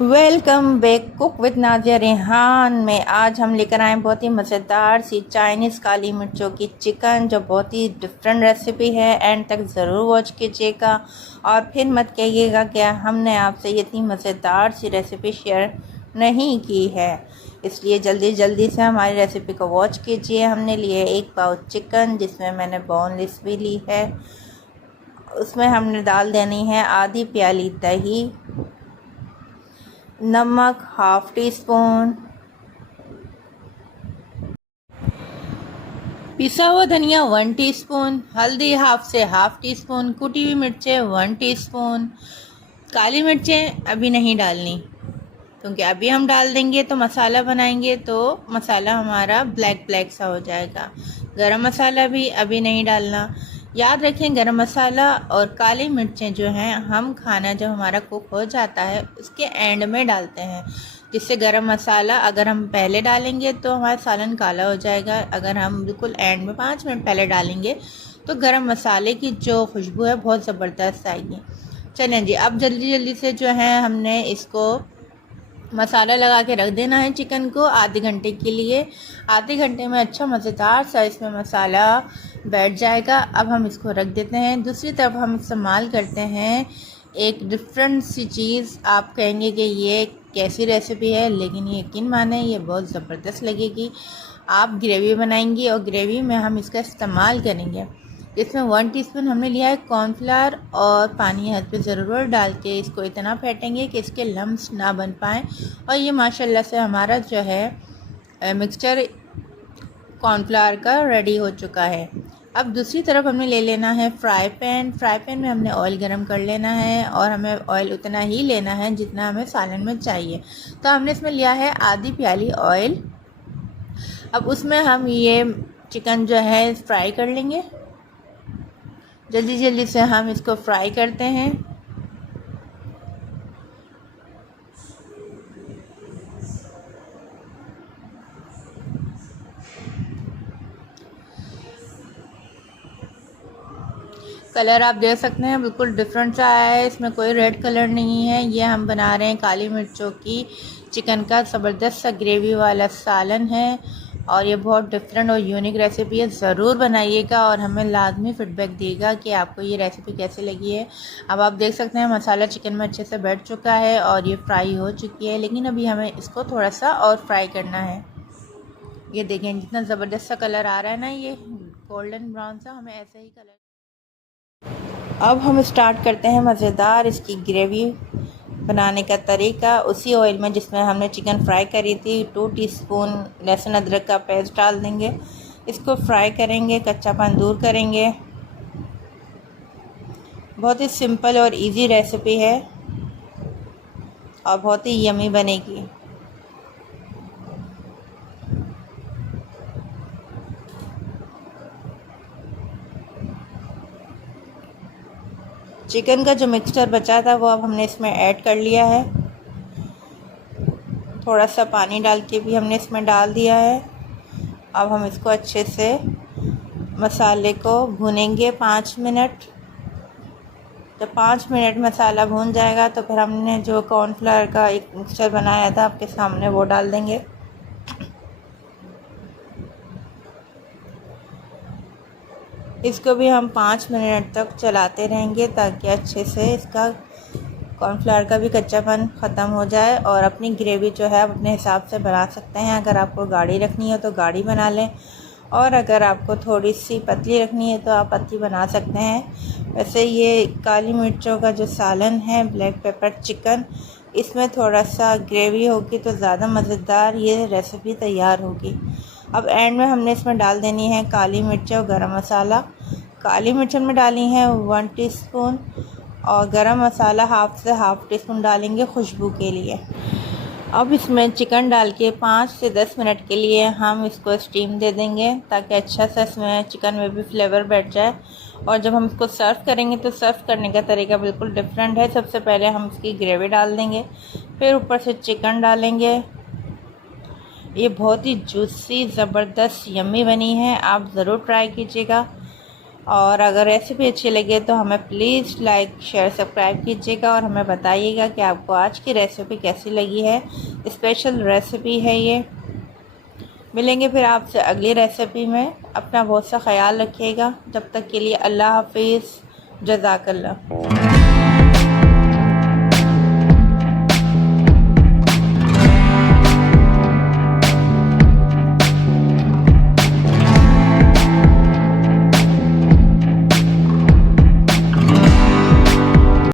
Welcome back cook with Nazia Rehan में आज हम लेकर आए बहुत ही मज़ेदार सी चाइनीज़ काली मिर्चों की चिकन, जो बहुत ही डिफरेंट रेसिपी है। एंड तक ज़रूर वॉच कीजिएगा और फिर मत कहिएगा कि हमने आपसे ये इतनी मज़ेदार सी रेसिपी शेयर नहीं की है। इसलिए जल्दी जल्दी से हमारी रेसिपी को वॉच कीजिए। हमने लिए एक पाउच चिकन, जिसमें मैंने बोनलेस भी ली है। उसमें हमने डाल देनी है आधी प्याली दही, नमक हाफ़ टी स्पून, पिसा हुआ धनिया 1 टीस्पून, हल्दी हाफ़ टी स्पून, कुटी हुई मिर्चें 1 टीस्पून। काली मिर्चें अभी नहीं डालनी, क्योंकि अभी हम डाल देंगे तो मसाला बनाएंगे तो मसाला हमारा ब्लैक ब्लैक सा हो जाएगा। गरम मसाला भी अभी नहीं डालना। याद रखें, गरम मसाला और काली मिर्चें जो हैं हम खाना जब हमारा कुक हो जाता है उसके एंड में डालते हैं, जिससे गरम मसाला अगर हम पहले डालेंगे तो हमारा सालन काला हो जाएगा। अगर हम बिल्कुल एंड में 5 मिनट पहले डालेंगे तो गरम मसाले की जो खुशबू है बहुत ज़बरदस्त आएगी। चलें जी, अब जल्दी जल्दी से जो है हमने इसको मसाला लगा के रख देना है चिकन को आधे घंटे के लिए। आधे घंटे में अच्छा मज़ेदार सा इसमें मसाला बैठ जाएगा। अब हम इसको रख देते हैं। दूसरी तरफ हम इस्तेमाल करते हैं एक डिफरेंट सी चीज़। आप कहेंगे कि ये कैसी रेसिपी है, लेकिन यकीन माने ये बहुत ज़बरदस्त लगेगी। आप ग्रेवी बनाएंगी और ग्रेवी में हम इसका इस्तेमाल करेंगे। इसमें 1 टीस्पून हमने लिया है कॉर्नफ्लावर और पानी हद पे ज़रूर डाल के इसको इतना फेंटेंगे कि इसके लम्स ना बन पाएँ। और ये माशाल्लाह से हमारा जो है मिक्सचर कॉर्नफ्लावर का रेडी हो चुका है। अब दूसरी तरफ हमने ले लेना है फ्राई पैन। फ्राई पैन में हमने ऑयल गरम कर लेना है और हमें ऑयल उतना ही लेना है जितना हमें सालन में चाहिए। तो हमने इसमें लिया है आधी प्याली ऑयल। अब उसमें हम ये चिकन जो है फ्राई कर लेंगे। जल्दी जल्दी से हम इसको फ्राई करते हैं। कलर आप देख सकते हैं बिल्कुल डिफरेंट सा आया है, इसमें कोई रेड कलर नहीं है। ये हम बना रहे हैं काली मिर्चों की चिकन का ज़बरदस्त सा ग्रेवी वाला सालन है और ये बहुत डिफरेंट और यूनिक रेसिपी है। ज़रूर बनाइएगा और हमें लाजमी फ़ीडबैक दिएगा कि आपको ये रेसिपी कैसी लगी है। अब आप देख सकते हैं मसाला चिकन में अच्छे से बैठ चुका है और ये फ्राई हो चुकी है, लेकिन अभी हमें इसको थोड़ा सा और फ्राई करना है। ये देखें जितना ज़बरदस्त सा कलर आ रहा है ना, ये गोल्डन ब्राउन सा, हमें ऐसे ही कलर। अब हम स्टार्ट करते हैं मज़ेदार इसकी ग्रेवी बनाने का तरीका। उसी ऑयल में जिसमें हमने चिकन फ्राई करी थी 2 टीस्पून लहसुन अदरक का पेस्ट डाल देंगे। इसको फ्राई करेंगे, कच्चापन दूर करेंगे। बहुत ही सिंपल और इजी रेसिपी है और बहुत ही यमी बनेगी। चिकन का जो मिक्सचर बचा था वो अब हमने इसमें ऐड कर लिया है। थोड़ा सा पानी डाल के भी हमने इसमें डाल दिया है। अब हम इसको अच्छे से मसाले को भूनेंगे 5 मिनट। जब 5 मिनट मसाला भून जाएगा तो फिर हमने जो कॉर्नफ्लावर का एक मिक्सचर बनाया था आपके सामने वो डाल देंगे। इसको भी हम 5 मिनट तक चलाते रहेंगे ताकि अच्छे से इसका कॉर्नफ्लावर का भी कच्चापन ख़त्म हो जाए। और अपनी ग्रेवी जो है आप अपने हिसाब से बना सकते हैं। अगर आपको गाढ़ी रखनी है तो गाढ़ी बना लें, और अगर आपको थोड़ी सी पतली रखनी है तो आप पतली बना सकते हैं। वैसे ये काली मिर्चों का जो सालन है ब्लैक पेपर चिकन, इसमें थोड़ा सा ग्रेवी होगी तो ज़्यादा मज़ेदार ये रेसिपी तैयार होगी। अब एंड में हमने इसमें डाल देनी है काली मिर्च और गरम मसाला। काली मिर्च में डाली है 1 टीस्पून और गरम मसाला हाफ़ टी स्पून डालेंगे खुशबू के लिए। अब इसमें चिकन डाल के 5 से 10 मिनट के लिए हम इसको स्टीम दे देंगे ताकि अच्छा सा इसमें चिकन में भी फ्लेवर बैठ जाए। और जब हम इसको सर्व करेंगे तो सर्व करने का तरीका बिल्कुल डिफरेंट है। सबसे पहले हम इसकी ग्रेवी डाल देंगे, फिर ऊपर से चिकन डालेंगे। ये बहुत ही जूसी ज़बरदस्त यम्मी बनी है, आप ज़रूर ट्राई कीजिएगा। और अगर रेसिपी अच्छी लगे तो हमें प्लीज़ लाइक शेयर सब्सक्राइब कीजिएगा और हमें बताइएगा कि आपको आज की रेसिपी कैसी लगी है। स्पेशल रेसिपी है ये। मिलेंगे फिर आपसे अगली रेसिपी में। अपना बहुत सा ख्याल रखिएगा। जब तक के लिए अल्लाह हाफिज़। जज़ाकल्लाह।